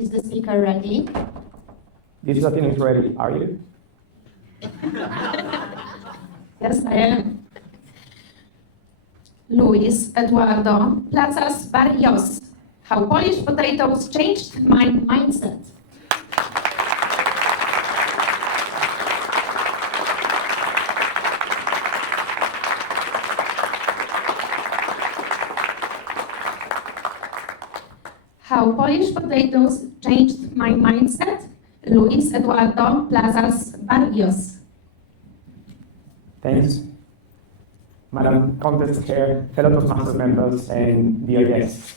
Is the speaker ready? This Latin is ready, are you? Yes, I am. Luis, Eduardo, Plazas, Barrios. How Polish potatoes changed my mindset. How Polish potatoes changed my mindset. Luis, Eduardo, Plazas, Barrios. Thanks. Madam Contest Chair, fellow Toastmasters members, and dear guests.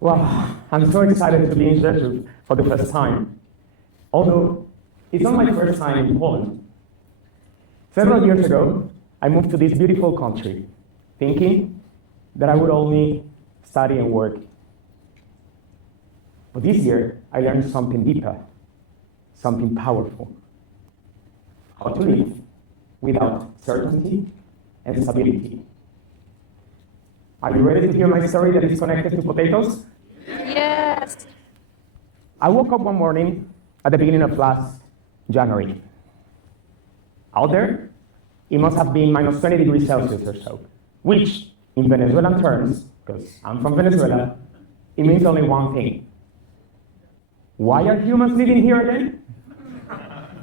Well, I'm so excited to be in Rzeszów for the first time. Although, it's not my first time in Poland. Several years ago, I moved to this beautiful country, thinking that I would only study and work. But this year, I learned something deeper, something powerful. How to live without certainty and stability. Are you ready to hear my story that is connected to potatoes? Yes. I woke up one morning at the beginning of last January. Out there, it must have been minus 20 degrees Celsius or so, which, in Venezuelan terms, because I'm from Venezuela, it means only one thing. Why are humans living here again?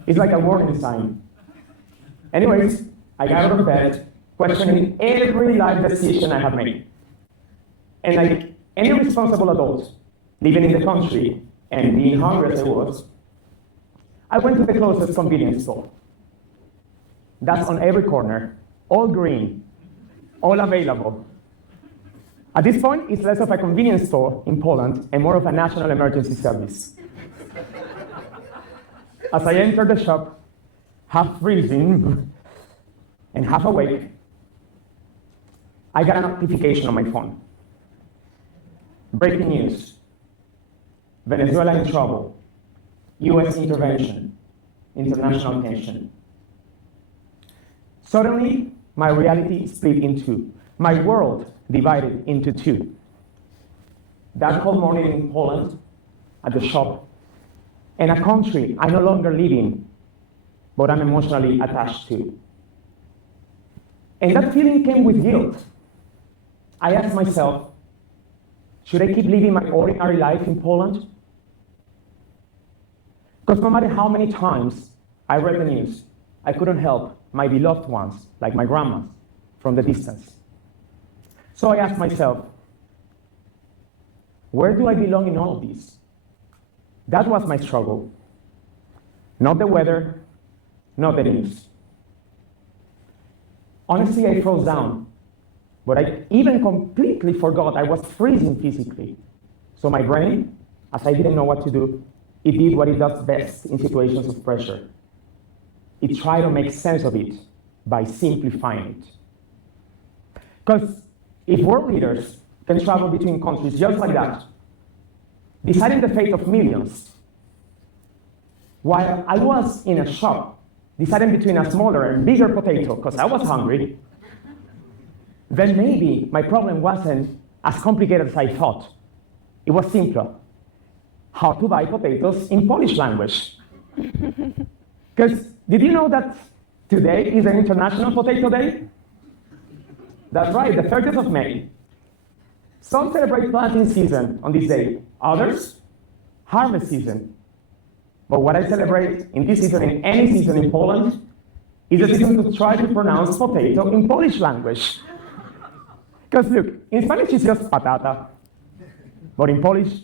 It's like a warning sign. Anyways, I got out of bed, questioning every life decision I have made. And like any responsible adult living in the country and being hungry as I was, I went to the closest convenience store. That's on every corner, all green, all available. At this point, it's less of a convenience store in Poland and more of a national emergency service. As I entered the shop, half freezing and half awake, I got a notification on my phone. Breaking news. Venezuela in trouble. US intervention. International tension. Suddenly, my reality split in two. My world divided into two. That cold morning in Poland, at the shop, and a country I no longer live in, but I'm emotionally attached to. And that feeling came with guilt. I asked myself, should I keep living my ordinary life in Poland? Because no matter how many times I read the news, I couldn't help my beloved ones, like my grandma, from the distance. So I asked myself, where do I belong in all of this? That was my struggle. Not the weather, not the news. Honestly, I froze down, but I even completely forgot I was freezing physically. So my brain, as I didn't know what to do, it did what it does best in situations of pressure. It tried to make sense of it by simplifying it. Because if world leaders can travel between countries just like that, deciding the fate of millions, while I was in a shop deciding between a smaller and bigger potato because I was hungry, then maybe my problem wasn't as complicated as I thought. It was simpler. How to buy potatoes in Polish language. Because did you know that today is an International Potato Day? That's right, the 30th of May. Some celebrate planting season on this day, others, harvest season. But what I celebrate in this season, in any season in Poland, is a season to try to pronounce potato in Polish language. Because look, in Spanish it's just patata, but in Polish,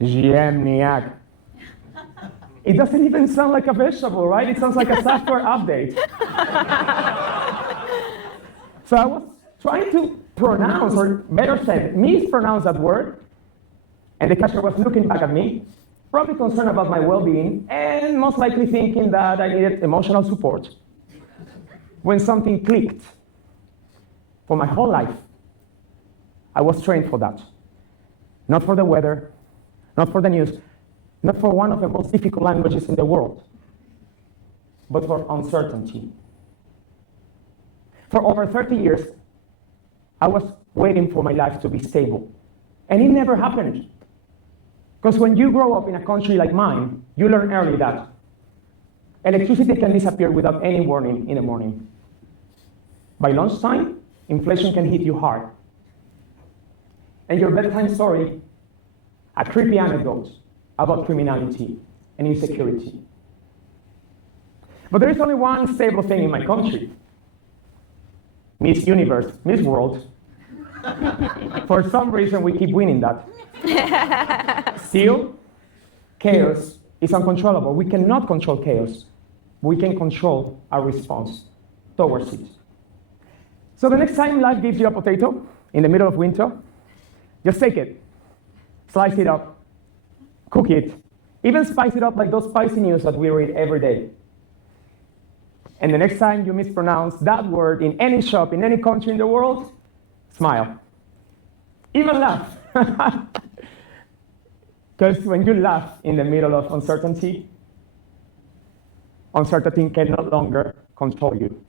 ziemniak. It doesn't even sound like a vegetable, right? It sounds like a software update. So I was trying to pronounce, or better said, mispronounce that word, and the cashier was looking back at me, probably concerned about my well-being, and most likely thinking that I needed emotional support. When something clicked. For my whole life, I was trained for that. Not for the weather, not for the news, not for one of the most difficult languages in the world, but for uncertainty. For over 30 years, I was waiting for my life to be stable, and it never happened. Because when you grow up in a country like mine, you learn early that electricity can disappear without any warning in the morning. By lunchtime, inflation can hit you hard. And your bedtime story, a creepy anecdote about criminality and insecurity. But there is only one stable thing in my country. Miss Universe, Miss World. For some reason, we keep winning that. Still, chaos is uncontrollable. We cannot control chaos. We can control our response towards it. So the next time life gives you a potato in the middle of winter, just take it, slice it up, cook it, even spice it up like those spicy news that we read every day. And the next time you mispronounce that word in any shop, in any country in the world, smile. Even laugh. Because when you laugh in the middle of uncertainty, uncertainty can no longer control you.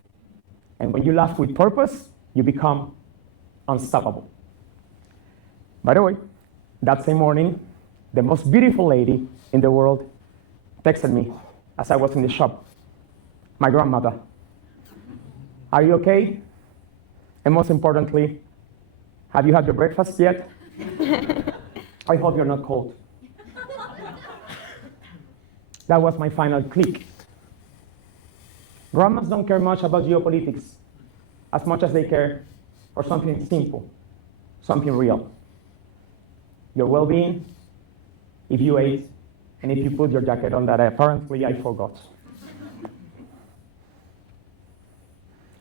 And when you laugh with purpose, you become unstoppable. By the way, that same morning, the most beautiful lady in the world texted me as I was in the shop. My grandmother. Are you okay? And most importantly, have you had your breakfast yet? I hope you're not cold. That was my final click. Grandmas don't care much about geopolitics as much as they care for something simple, something real. Your well-being, if you ate, and if you put your jacket on that apparently I forgot.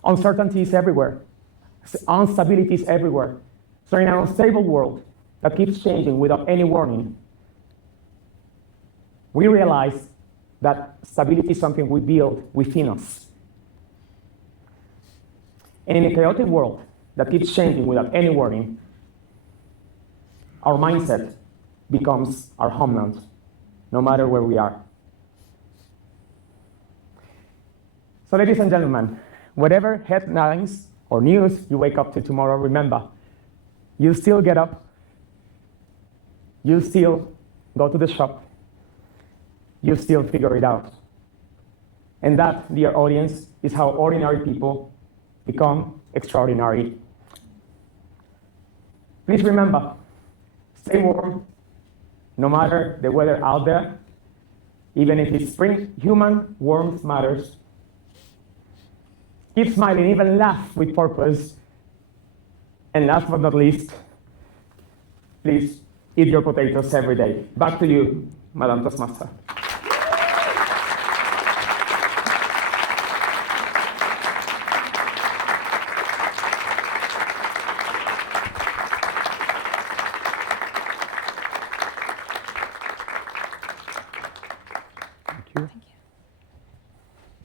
Uncertainty is everywhere. Instability is everywhere. So in an unstable world that keeps changing without any warning, we realize that stability is something we build within us. And in a chaotic world that keeps changing without any warning, our mindset becomes our homeland, no matter where we are. So ladies and gentlemen, whatever headlines or news you wake up to tomorrow, remember, you still get up, you still go to the shop, you still figure it out. And that, dear audience, is how ordinary people become extraordinary. Please remember, stay warm, no matter the weather out there, even if it's spring, human warmth matters. Keep smiling, even laugh with purpose. And last but not least, please eat your potatoes every day. Back to you, Madam Toastmaster. Thank you.